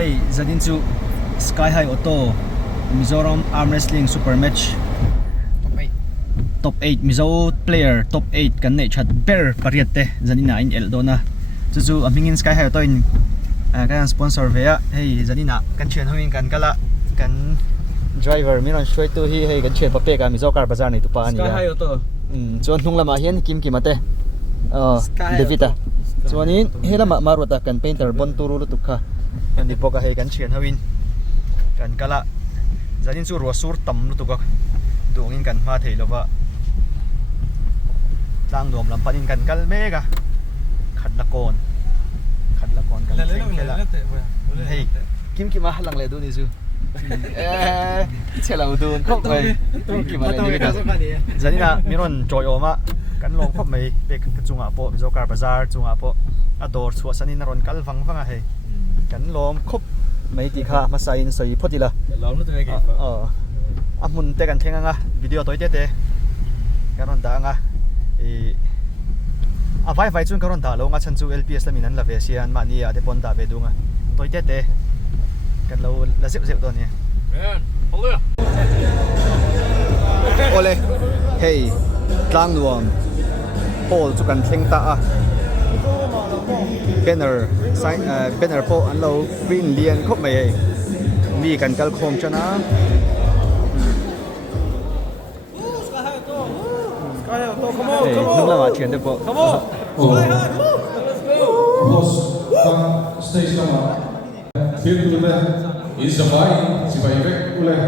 Hey, zadin chu Sky High Auto Mizoram Armwrestling Super Match Top 8 Mizo player Top 8 kan nei chat ber pariat te zanina in eldona chu amingin Sky High Auto in kan sponsor veya hey zanina kan chen hoin kan kala kan driver miron shoi tu hi hey kan chen pape ka Mizo car bazar ni tu pa ani Sky High Auto chuan hnung lama hian kim kimate Devita chuanin helama maruta kan painter bon turu tu kha kan ni poka hey kan chen hawin kan kala zanin chu ro sur tam lu tu ka dongin kan ma thei lova tlang dom lam panin kan kal mega khat la kon kan khela hey kim ki ma halang le du ni chu chela udun khop mai kim ma le ni zanina miron choi oma kan long khop mai pe kan chunga po Mizo car bazar chunga po ador chua sanin ron kal wang wanga he kan lom khop mai ti kha ma sain soi photila lom nu te ke amun te kan thenga nga video toy te karon da nga vai chun karon da lo nga chan chu LPS la minan la ve sian ma ni a de pon da ve du nga toy te kan lo la zep do ni ole hey tlang nuam Paul chu kan thleng ta a banner po an lo green lian khop mai mi kan kal khom chana nung lama thian de po stage number Filme is the fight si Baivek ule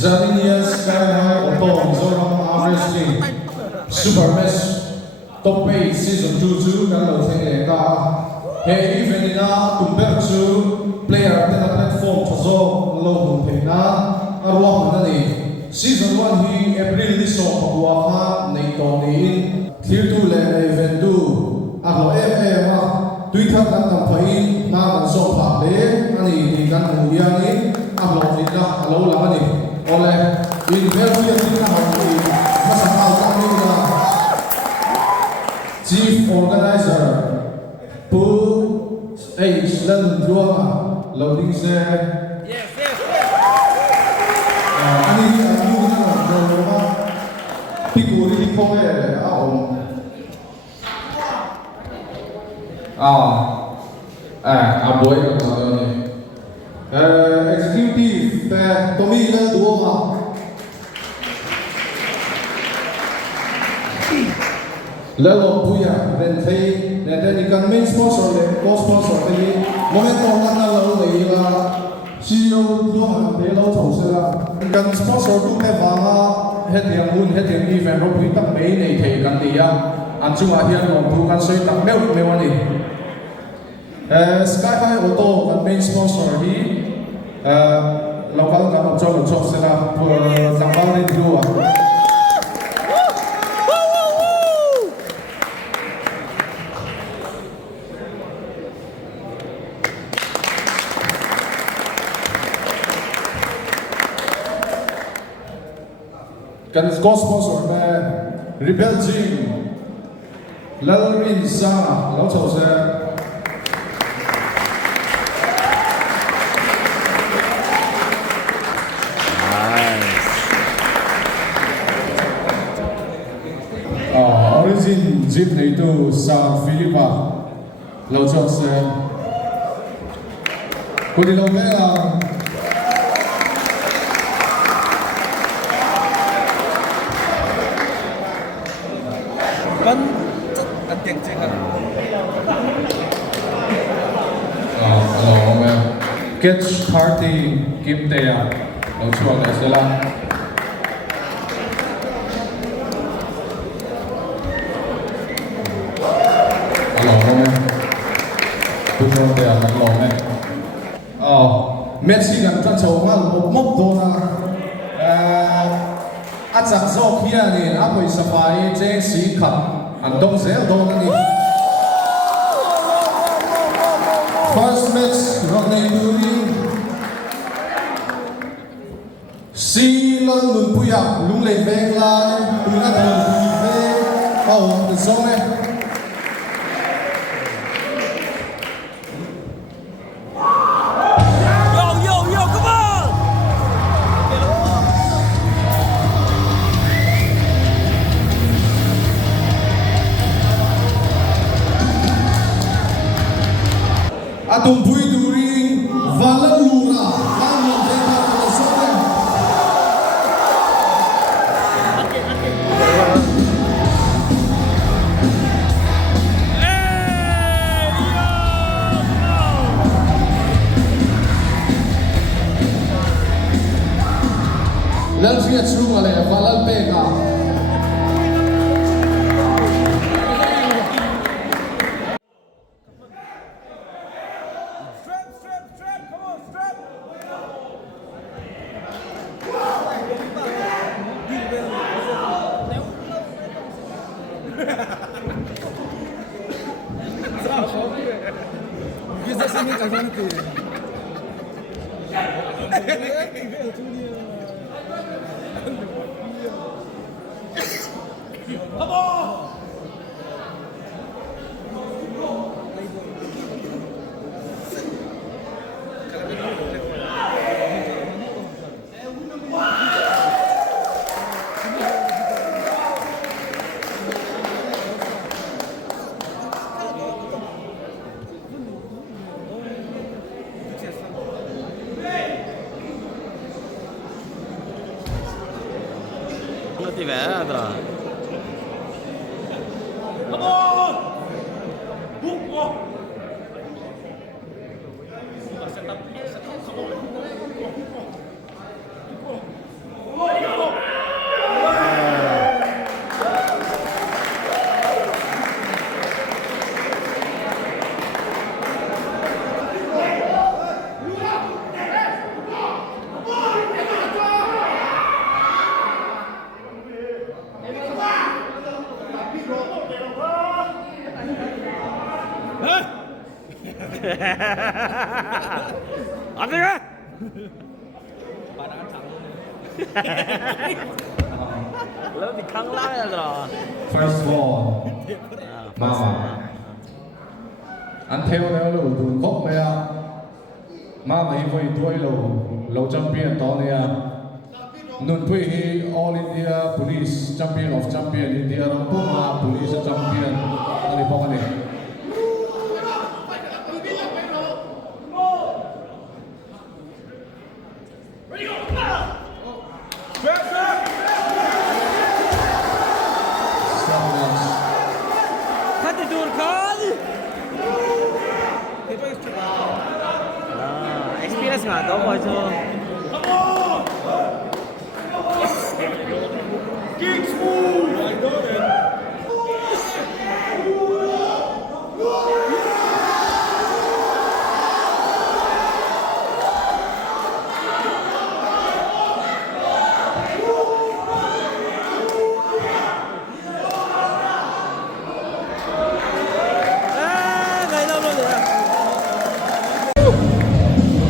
Zaninia Sky High Auto Mizoram Armwrestling Super Match Top 8 Season 2 kan lo thenge ka he event ina tumber chu player te na platform thozo lo hum theina arwa manani Season 1 hi April ni so pakwa ha nei to ni thil tu le event du alo ma Twitter kan tam phai ma kan so pha le ani ni kan mu ya ni upload ni na alo la ni ole in very ni na ha ni ma sa ma ta ni na chief organizer pu lan ruwa loading se yes ani ni na no Piguri ko boy executive Tommy la duoma lelo puya then thei then you can main sponsor le co-sponsor thei momento na lo le la CEO lo han de lo thau se la kan sponsor tu te wanga hetiang event ro pui tak mei nei thei kan dia an chunga hian long thu kan soi tak meu ani Sky High Auto kan main sponsor hi local kan chok se la por zambal ni dua kan co-sponsor में Rebel Gym Lalrin Sa lão chầu xe Origin Gym này tu sa Philippa lão chầu xe cô đi đâu về à anh tiền chứ hả hello Catch Party Kim Tê à lâu chuột này sẽ là hello tôi cho Tê à hello này Messi gần chân chầu mà một mốc đồ na chắc do kia này áp với safari chế sĩ khẩn anh đông dễ đồ này first match Rodney Dury si lần lùn bùi ạc lung lệ về là bùi ạc lùn bùi về từ sông này Atung pui during Valalura. Lawan mereka Minnesota. Let's get through ale Valal Pega. Bisa sini kat sana tu. Lo ti vedrà. Apa ya? Lo di kang la ya dra. First ball. Mama. Anh theo theo lũ tụi cốc này à. Mama hi voi đuôi lũ champion đó này à. Nun pui hi All India Police Champion of Champion India Rampuma Police Champion. Ani bok ani. Hadi dur kal. Experience nga daw mo ito.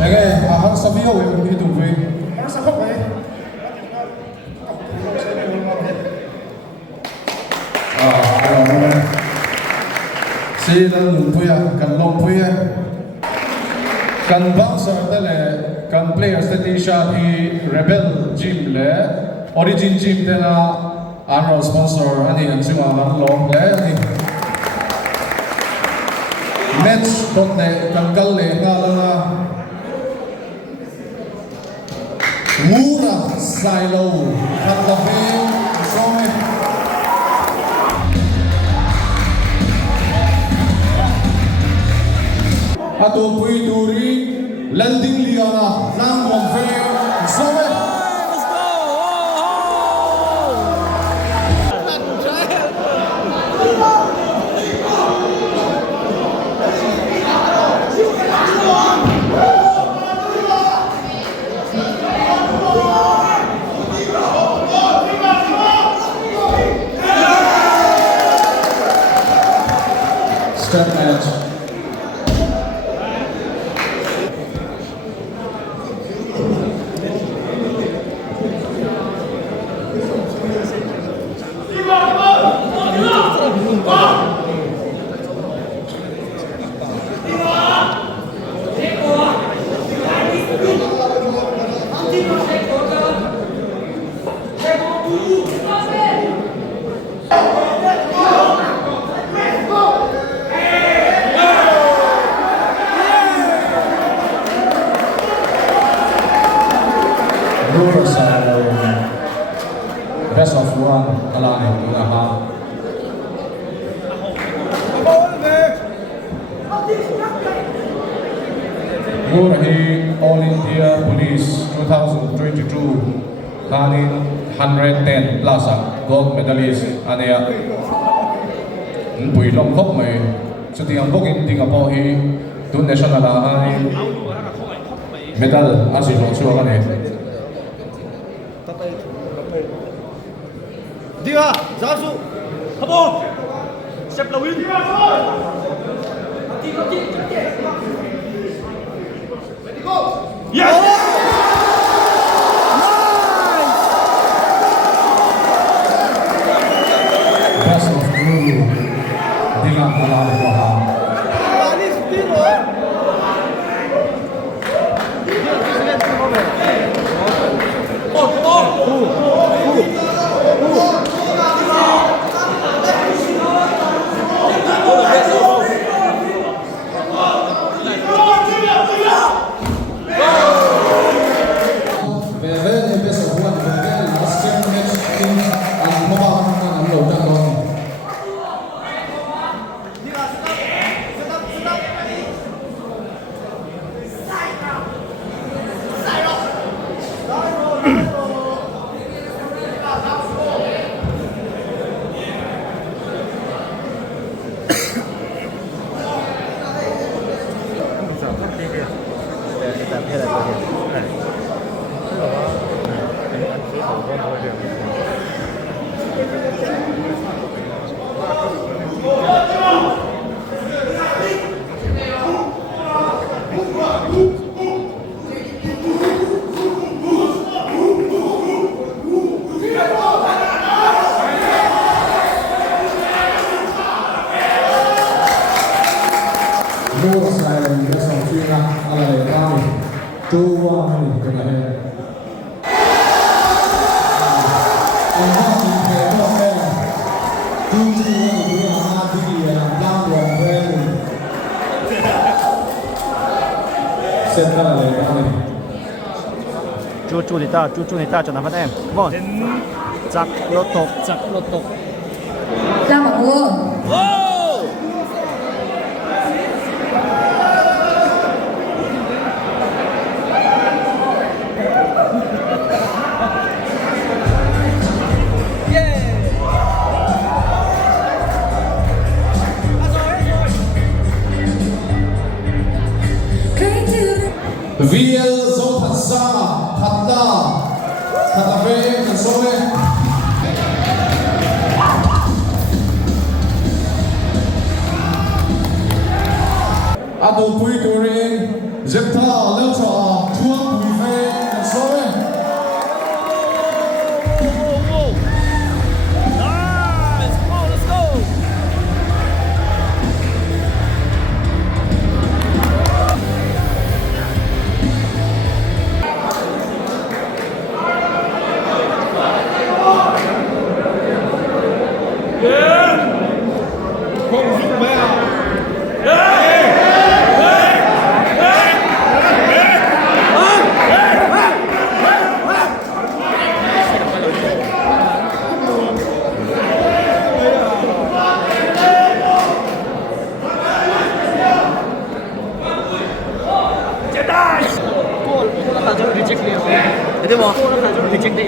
Okay, harus sabi ho yung dito pre. Harus ako pre. Si lan yung puya, kan long puya. Kan bouncer tale, kan players tale siya hi Rebel Gym le, Origin Gym tala ano sponsor ani ang sima man long le ani. Match dot le kan kalle ngala Mura Silo Katabe Some Ato pui turi landing liana nang monfe Some Let's go. Step match. Best of one, kalani mga ha. Gurahi All India Police 2022 kanin 110 plus gold medalist ania. Bùi long khốc mày, sự tiếng bốc in tiếng Apple hi, tuần national là medal anh sử dụng chưa cái này. Đi à, giáo dụ. Come on. Xếp đầu in. Yes. Best of two, dengan bola bola. Chu này ta cho nó phát em. Vâng. Giặc lột tục. Ra mọi người. VL dấu thật xa, thật là về thật sâu lên. Ado bùi đồ riêng, dẹp thả leo trò, chuông bùi phê thật sâu lên. Thế mà cô nó phải cho mình check đi.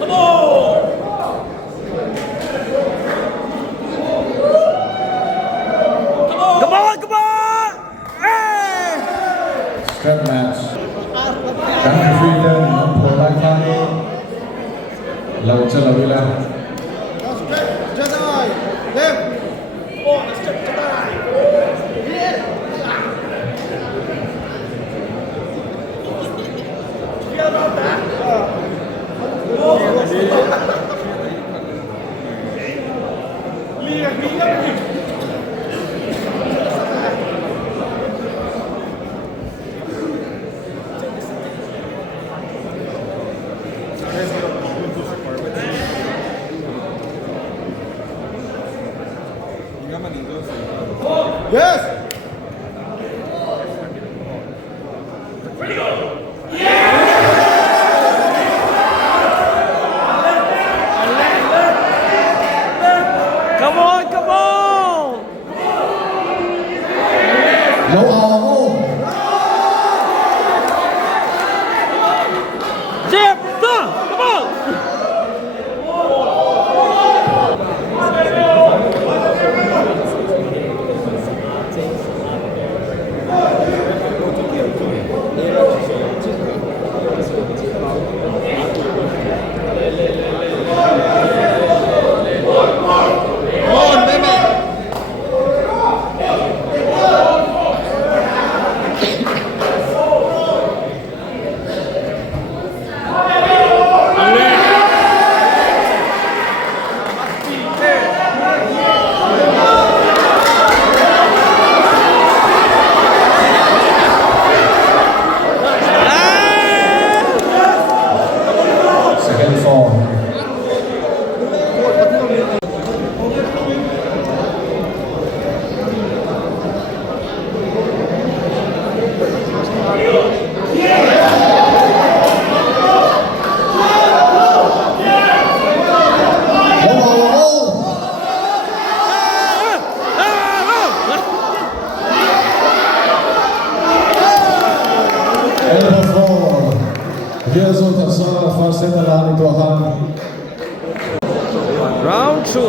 Come on! Hey! Strap match. Đang phi lên nóng phổ lại khăn. Lâu chân là vui lên. Chân rồi. Lên. Yes. Ready go. Yeah. Low ako. Jeff, stop! Come on! Second fall. Here's on the side for Senalani Tohan. Round 2.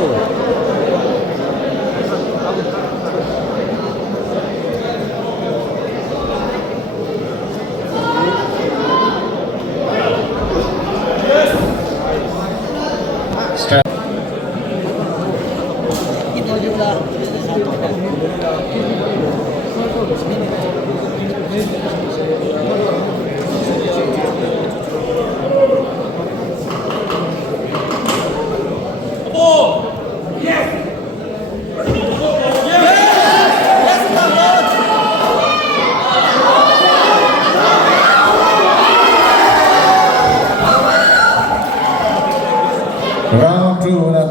Round 2 na.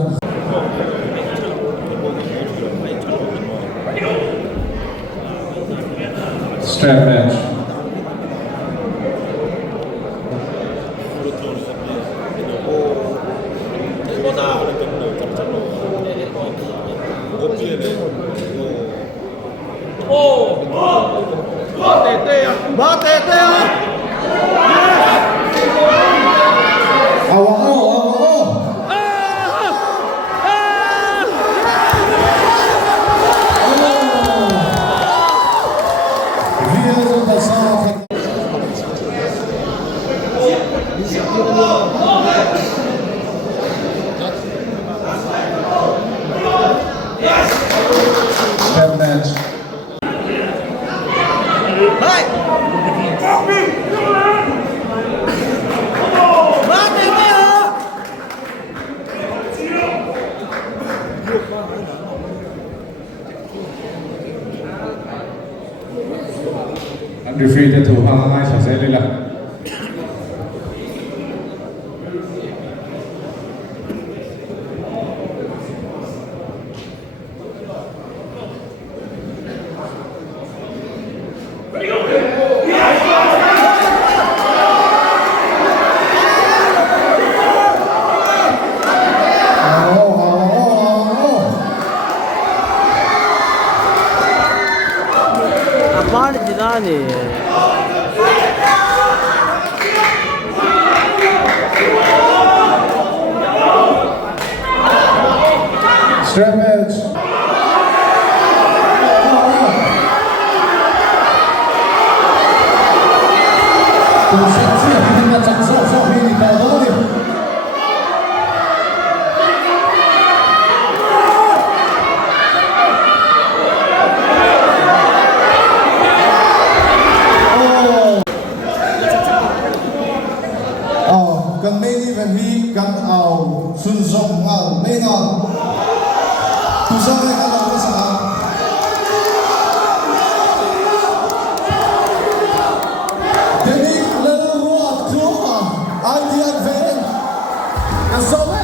Strap match. Strap match. Undefeated to Hangai sa Selila. Aparte di Dani. Strap match. Kan main event hi kan au sun zong ngal main ngal tu zong le kan au sa Denik le ruat kloma ai di advent kan zong le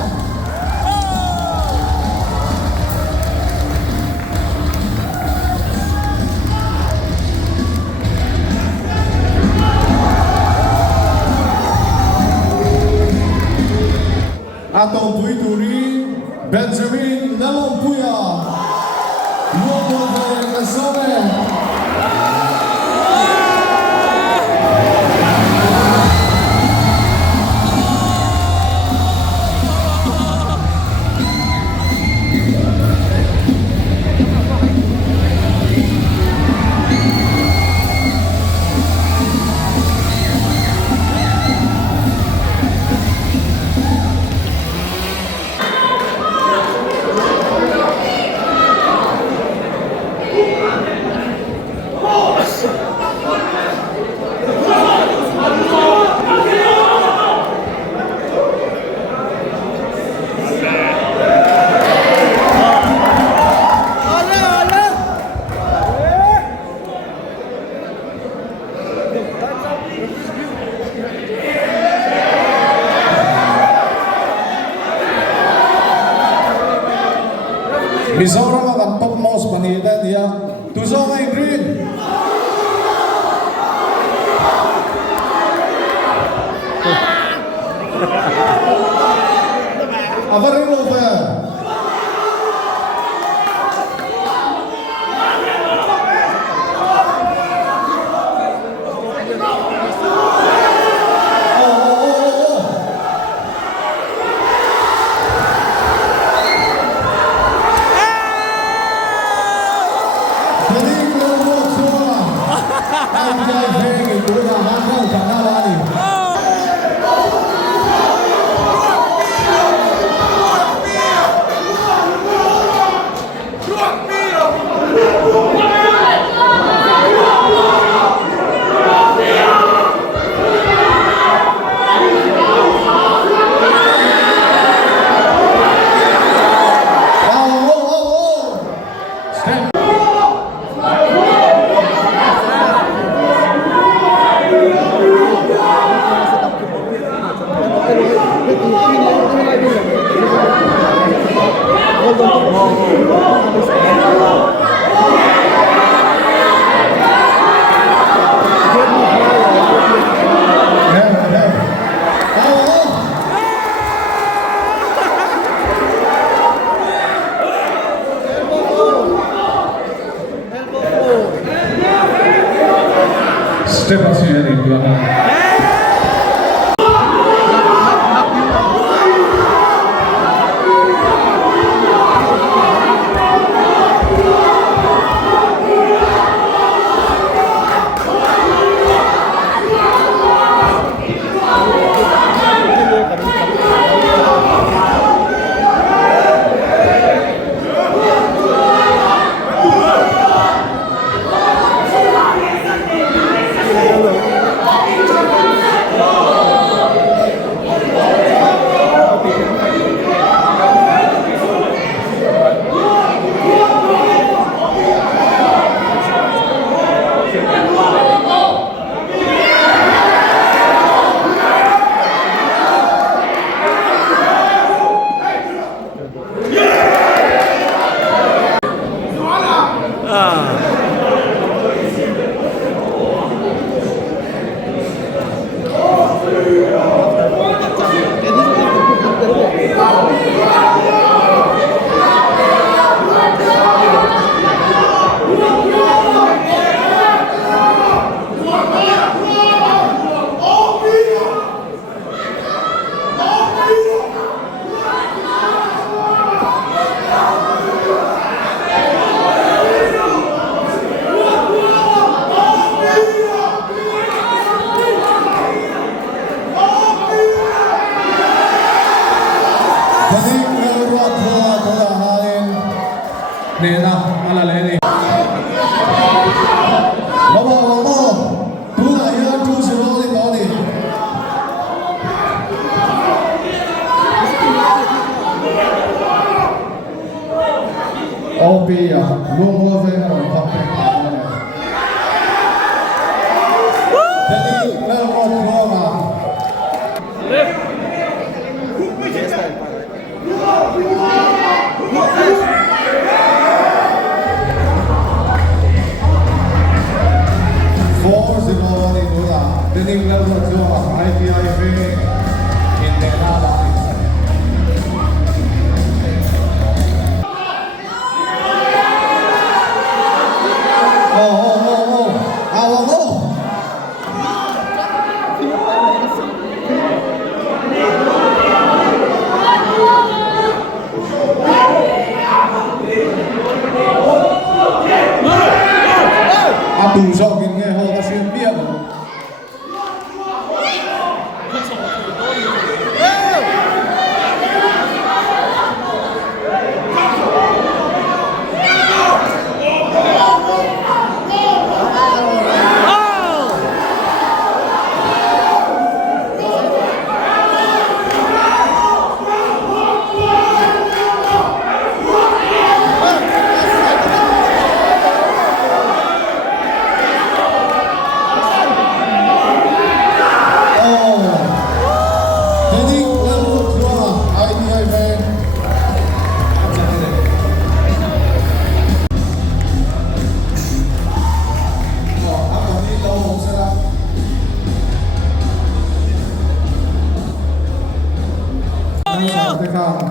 atau Buituri Benjamin Nalompuya Luogo de Casone Mizoram ang topmost panita niya. Tusong ay green. Avarin over. Step up here in Guadalajara. Nena, alaleni. Vamos, tú allá, tú se lo de Tony. Opia, luego ven a un papel. Teni, luego prueba. Tenim la zona IPIV integrada. Atu sau khi nghe hồ ta xuyên biết. te kan.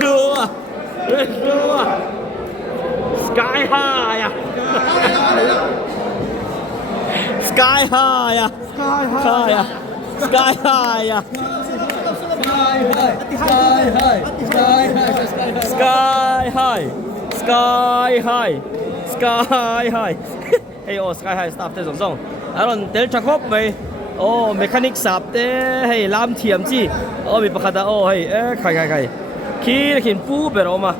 Lua. Lua. Sky high. Sky high. Sky high. Sky high. Sky high. Sky high. Sky high. Hey, oh, sky high stop 这种种。Aron del chakop may. Oh, mechanic sap te. Hey, lam thiam chi. Oh, mi pakada. Oh, hey, khai. Khi kin pu bero ma.